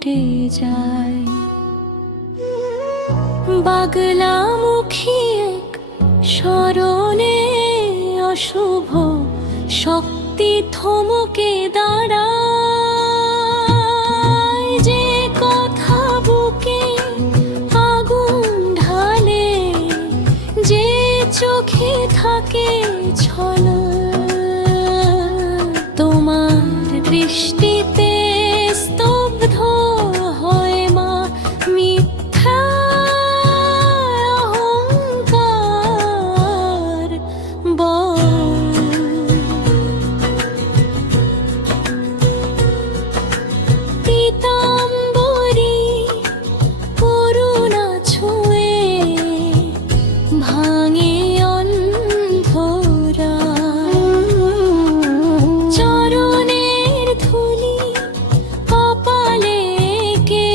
হটে যায়। বাগলামুখী এক স্মরণে অশুভ শক্তি থমকে দাঁড়ায়। যে কথা বুকে আগুন ঢালে, যে চোখে থাকে ঝলক, তোমার দৃষ্টিতে স্তব্ধ হয় মা মিথ্যা অহংকার। পীতাম্বরী করুণা ছুঁয়ে ভাঙে অন্ধরা। চরণের ধুলি কপালে কে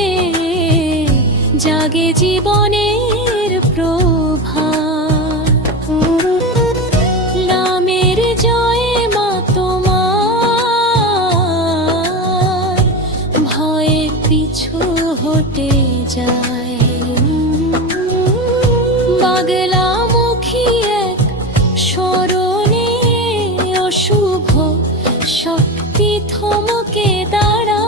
জাগে জীবনের প্রভাত। নামের জয়ে মা তোমার ভয়ে পিছু হটে যায়। বাগলামুখী এক স্মরণে অশুভ শক্তি থমকে দাঁড়ায়।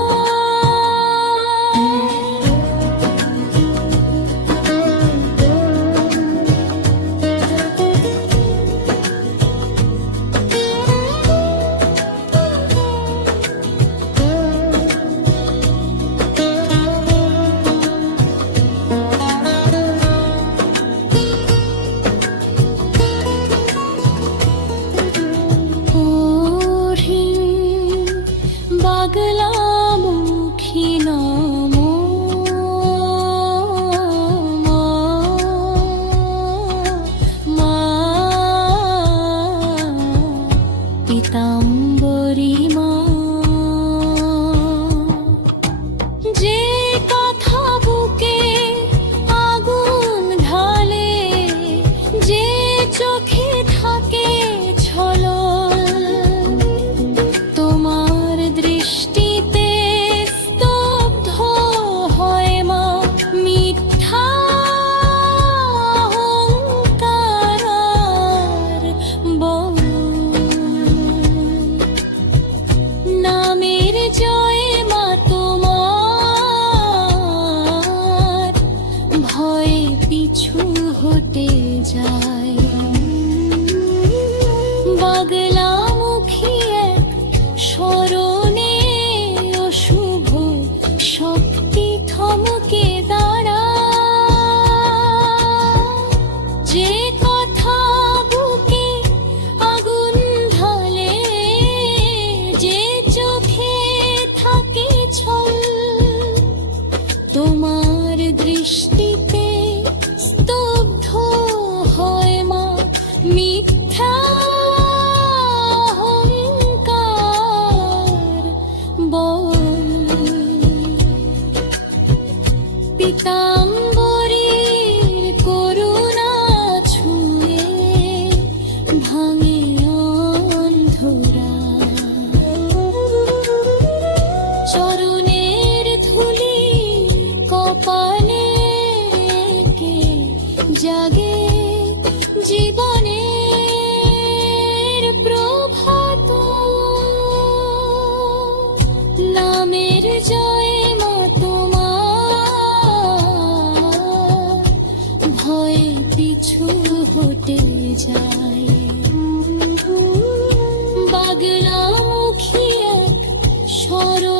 বাগলামুখী নমো মা। পীতাম্বরী মা, যে কথা বুকে আগুন ঢালে, যে চোখে থাকে ঝলক, তোমার দৃষ্টিতে স্তব্ধ হয় মা মিথ্যা অহংকার। নামের জয়ে মা তোমার ভয়ে পিছু হটে যায়। বাগলামুখী এক স্মরণে অশুভ শক্তি থমকে দাঁড়ায়। যে কথা বুকে আগুন ঢালে, যে চোখে থাকে ছল, তোমার দৃষ্টিতে স্তব্ধ হয় মা মিথ্যা পীতাম্বরীর করুণা ছুঁয়ে ভাঙে অন্ধরা। চরণের ধুলি কপালে কে জাগে জীবনের প্রভাত। নামের জয়ে মা তোমার ভয়ে পিছু হটে যায়। বাগলামুখী এক স্মরণ